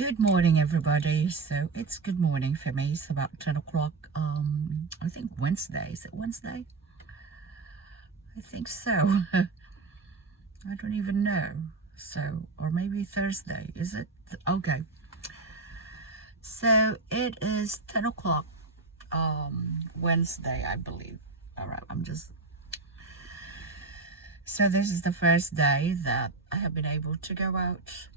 Good morning, everybody. So it's good morning for me. It's about 10 o'clock. I think Wednesday. Is it Wednesday? I think so. I don't even know. So, or maybe Thursday. Is it? Okay. So it is 10 o'clock, Wednesday, I believe. All right. So this is the first day that I have been able to go out.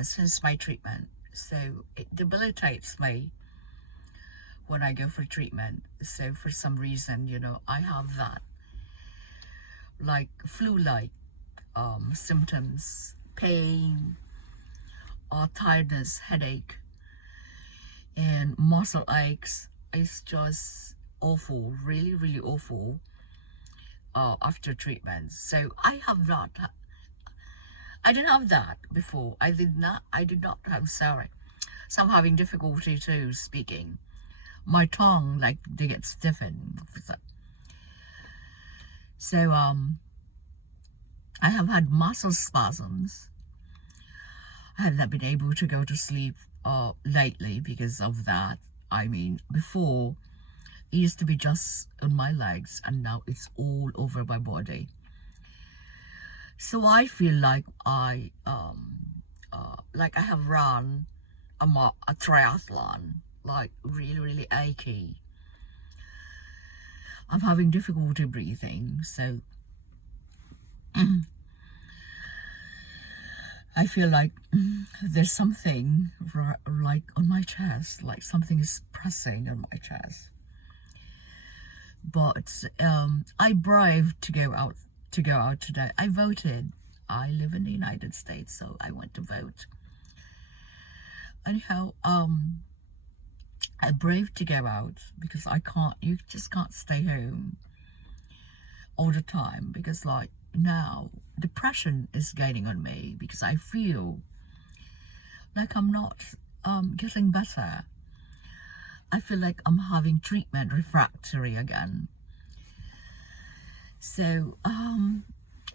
Since my treatment. So it debilitates me when I go for treatment. So for some reason, I have that like flu-like symptoms, pain, tiredness, headache, and muscle aches. It's just awful, really, really awful after treatment. So I didn't have that before. I did not have, sorry. So I'm having difficulty too speaking. My tongue, like, they get stiffened. So, I have had muscle spasms. I have not been able to go to sleep lately because of that. I mean, before, it used to be just on my legs, and now it's all over my body. So I feel like I have run a triathlon, like really, really achy. I'm having difficulty breathing, so I feel like there's something like on my chest, like something is pressing on my chest. But I braved to go out today. I voted. I live in the United States, so I went to vote. Anyhow, I braved to go out because you just can't stay home all the time, because like now depression is gaining on me because I feel like I'm not getting better. I feel like I'm having treatment refractory again. So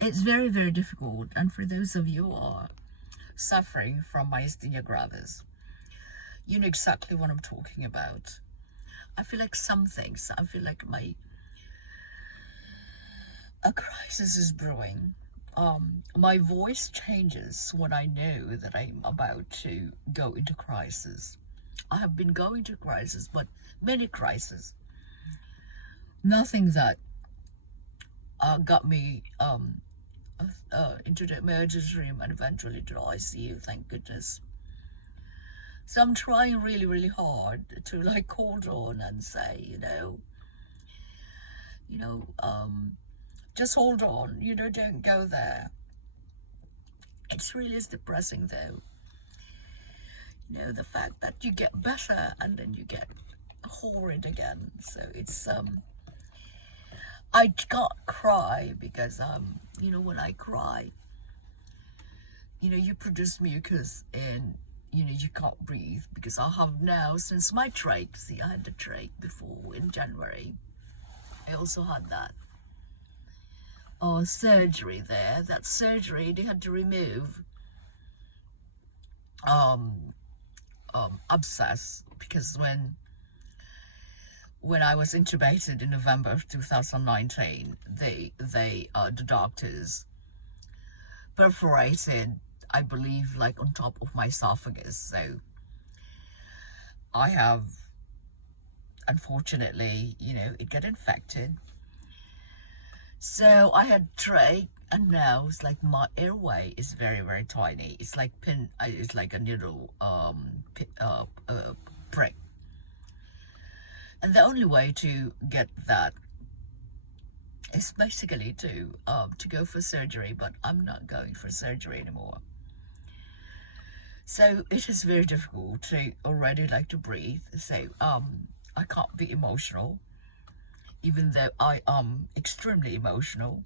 it's very, very difficult. And for those of you who are suffering from Myasthenia Gravis, you know exactly what I'm talking about. I feel like a crisis is brewing. My voice changes when I know that I'm about to go into crisis. I have been going to crisis, but many crises. Nothing that got me into the emergency room and eventually to the ICU, thank goodness. So I'm trying really, really hard to like hold on and say, just hold on, don't go there. It's really is depressing though. The fact that you get better and then you get horrid again. So it's I can't cry because when I cry, you produce mucus and you can't breathe, because I have now, since my trach, see, I had the trach before in January. I also had that surgery there. That surgery, they had to remove abscess, because when I was intubated in November of 2019, the doctors perforated, I believe, like on top of my esophagus. So I have, unfortunately, it got infected. So I had trach, and now it's like my airway is very, very tiny. It's like it's like a needle prick. And the only way to get that is basically to go for surgery, but I'm not going for surgery anymore. So it is very difficult to already like to breathe. So I can't be emotional, even though I am extremely emotional.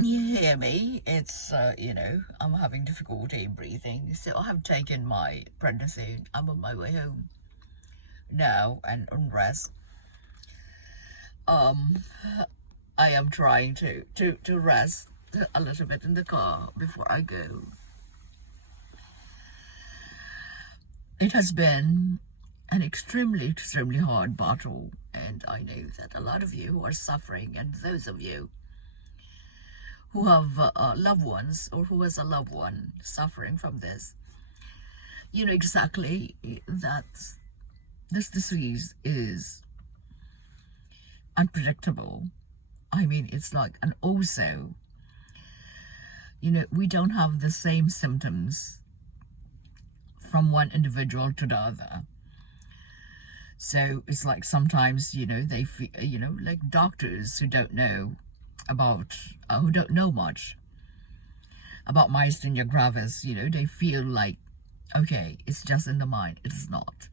You hear me? It's I'm having difficulty breathing, so I have taken my prednisone. I'm on my way home now and on rest. I I am trying to rest a little bit in the car before I go. It has been an extremely hard battle, and I know that a lot of you who are suffering, and those of you who have loved ones or who has a loved one suffering from this, you know exactly that this disease is unpredictable. I mean, it's like, and also, you know, we don't have the same symptoms from one individual to the other. So it's like sometimes, you know, they feel, you know, like doctors who don't know about, who don't know much about myasthenia gravis, you know, they feel like, okay, it's just in the mind. It is not.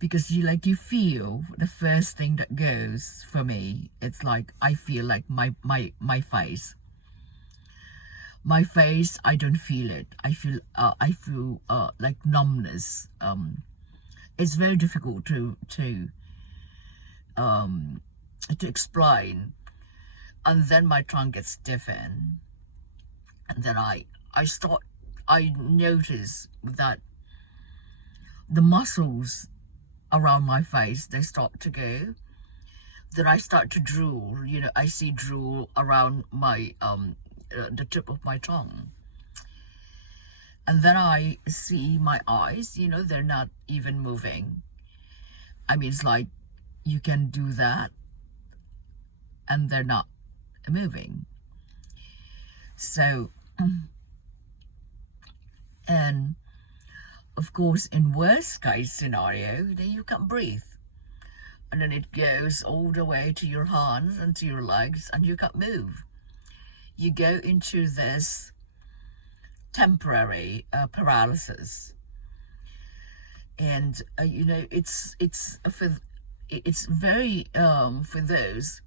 Because you feel the first thing that goes for me, it's like, I feel like my face. My face, I don't feel it. I feel like numbness. It's very difficult to explain. And then my tongue gets stiffened, and then I notice that the muscles around my face, they start to go. Then I start to drool. You know, I see drool around my the tip of my tongue. And then I see my eyes, you know, they're not even moving. I mean, it's like you can do that and they're not moving. So, and of course, in worst case scenario, then you can't breathe. And then it goes all the way to your hands and to your legs, and you can't move. You go into this temporary paralysis, and you know, it's very for those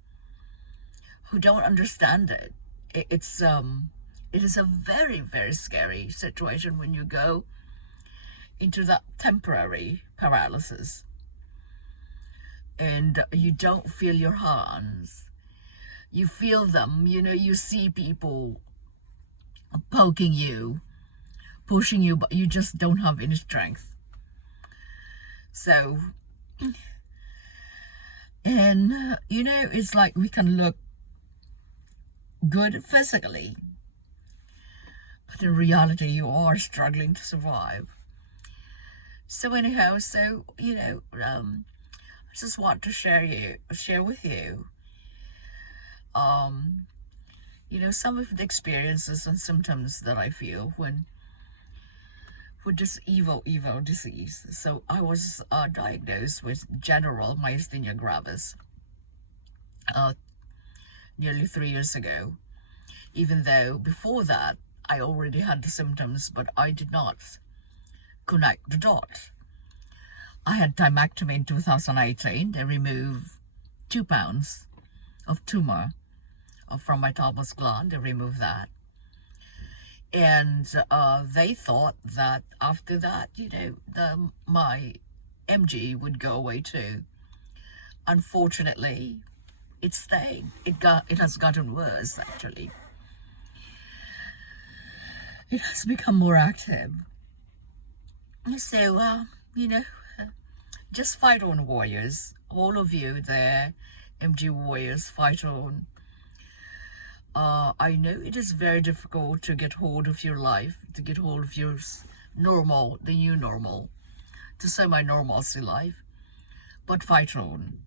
who don't understand it. It is a very scary situation when you go into that temporary paralysis and you don't feel your hands. You feel them, you know, you see people poking you, pushing you, but you just don't have any strength. So, and you know, it's like we can look good physically, but in reality you are struggling to survive. So anyhow, so you know, I just want to share with you you know, some of the experiences and symptoms that I feel when with this evil disease. So I was diagnosed with general myasthenia gravis nearly 3 years ago, even though before that I already had the symptoms, but I did not connect the dots. I had thymectomy in 2018. They removed 2 pounds of tumor from my thymus gland. They removed that. And they thought that after that, you know, my MG would go away too. Unfortunately, it stayed. It has gotten worse, actually. It has become more active. So, you know, just fight on, warriors. All of you there, MG warriors, fight on. I know it is very difficult to get hold of your life, to get hold of your normal, the new normal, to semi-normalcy life, but fight on.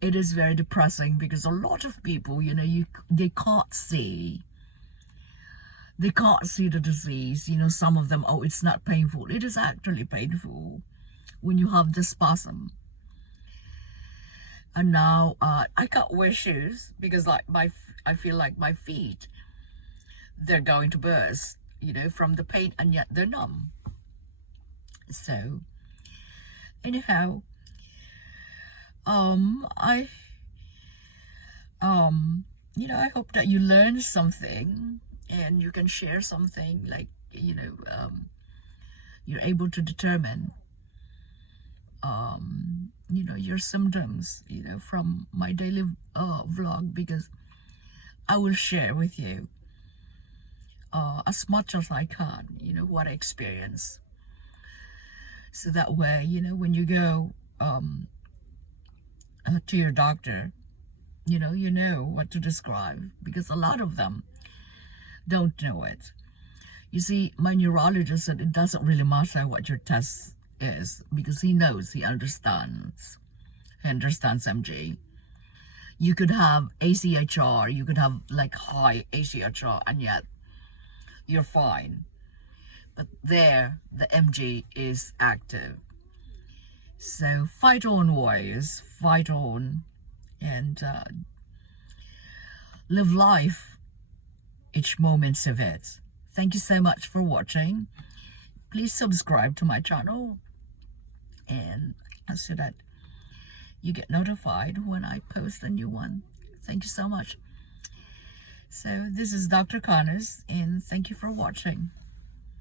It is very depressing because a lot of people, you know, they can't see the disease. You know, some of them, oh, it's not painful. It is actually painful when you have the spasm. And now I can't wear shoes because like I feel like my feet, they're going to burst, you know, from the pain, and yet they're numb. So anyhow, you know, I hope that you learn something and you can share something, like, you know, you're able to determine your symptoms, from my daily vlog, because I will share with you as much as I can, what I experience. So that way, when you go to your doctor, you know what to describe, because a lot of them don't know it. You see, my neurologist said it doesn't really matter what your test is, because he knows, he understands. He understands MG. You could have ACHR, you could have like high ACHR, and yet you're fine. But there, the MG is active. So fight on, boys, fight on, and live life, each moment of it. Thank you so much for watching. Please subscribe to my channel, and so that you get notified when I post a new one. Thank you so much. So this is Dr. Connors, and thank you for watching.